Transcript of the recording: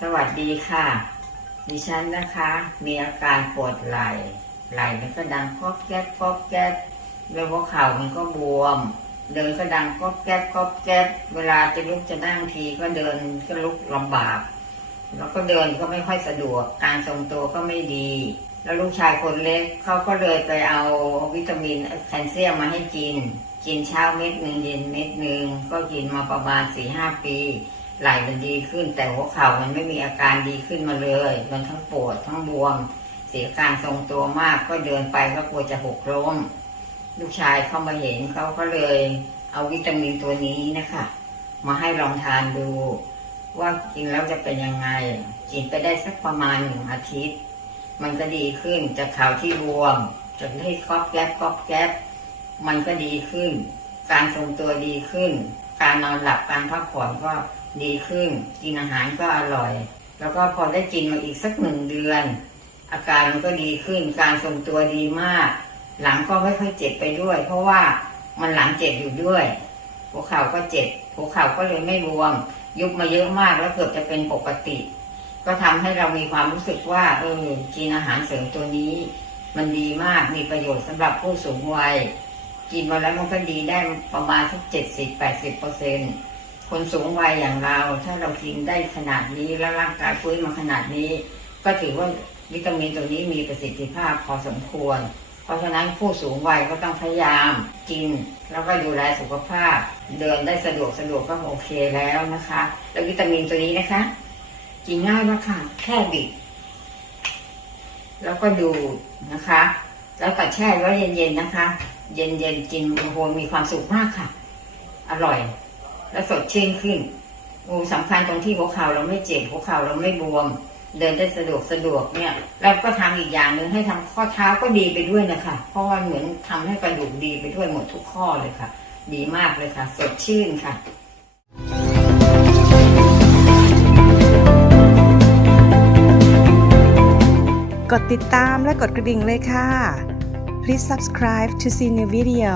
สวัสดีค่ะ ดิฉันนะคะ มีอาการปวดไหล่ ไหล่มันก็ดังก๊อบแก๊บก๊อบแก๊บแล้วหัวเข่ามันก็บวม เดินก็ดังก๊อบแก๊บก๊อบแก๊บเวลาจะลุกจะนั่งทีก็เดินก็ลุกลำบาก แล้วก็เดินก็ไม่ค่อยสะดวก การทรงตัวก็ไม่ดี แล้วลูกชายคนเล็กเขาก็เลยไปเอาวิตามินแคลเซียมมาให้กิน กินเช้าเม็ดหนึ่งเย็นเม็ดหนึ่งก็กินมาประมาณสี่ห้าปี ไหล่มันดีขึ้น แต่หัวเข่ามันไม่มีอาการดีขึ้นมาเลย มันทั้งปวดทั้งบวม เสียการทรงตัวมากก็เดินไปก็กลัวจะหกล้มลูกชายเข้ามาเห็นเขาก็เลย เอาวิตามินตัวนี้นะคะ มาให้ลองทานดู ว่ากินแล้วจะเป็นยังไง กินไปได้สักประมาณหนึ่งอาทิตย์ มันก็ดีขึ้นจากข่าวที่บวมจากที่ก๊อบแก๊บก๊อบแก๊บมันก็ดีขึ้น การทรงตัวดีขึ้น การนอนหลับการพักผ่อนก็ ดีขึ้น กินอาหารก็อร่อย แล้วก็พอได้กินมาอีกสักหนึ่งเดือน อาการมันก็ดีขึ้น การทรงตัวดีมาก หลังก็ไม่ค่อยเจ็บไปด้วย เพราะว่ามันหลังเจ็บอยู่ด้วยหัวเข่าก็เจ็บหัวเข่าก็เลยไม่บวม ยุบมาเยอะมากแล้วเกือบจะเป็นปกติ ก็ทำให้เรามีความรู้สึกว่าเออกินอาหารเสริมตัวนี้ มันดีมากมีประโยชน์สำหรับผู้สูงวัย กินมาแล้วมันก็ดีได้ประมาณสักเจ็ดสิบแปดสิบเปอร์เซ็น คนสูงวัยอย่างเรา ถ้าเรากินได้ขนาดนี้แล้วร่างกายฟื้นมาขนาดนี้ ก็ถือว่าวิตามินตัวนี้มีประสิทธิภาพพอสมควร เพราะฉะนั้นผู้สูงวัยก็ต้องพยายามกิน แล้วก็ดูแลสุขภาพ เดินได้สะดวกสะดวกก็โอเคแล้วนะคะ แล้ววิตามินตัวนี้นะคะ กินง่ายมากค่ะแค่บิดแล้วก็ดูนะคะ แล้วก็แช่ไว้เย็นๆนะคะ เย็นๆกินโอ้โหมีความสุขมากค่ะ อร่อย และสดชื่นขึ้นโอ้สำคัญตรงที่หัวเข่าเราไม่เจ็บหัวเข่าเราไม่บวม เดินได้สะดวกสะดวกเนี่ยแล้วก็ทำอีกอย่างหนึ่งให้ทำข้อเท้าก็ดีไปด้วยนะคะเพราะว่าเหมือนทำให้กระดูกดีไปด้วยหมดทุกข้อเลยค่ะ ดีมากเลยค่ะ สดชื่นค่ะกดติดตามและกดกระดิ่งเลยค่ะ Please subscribe to see new video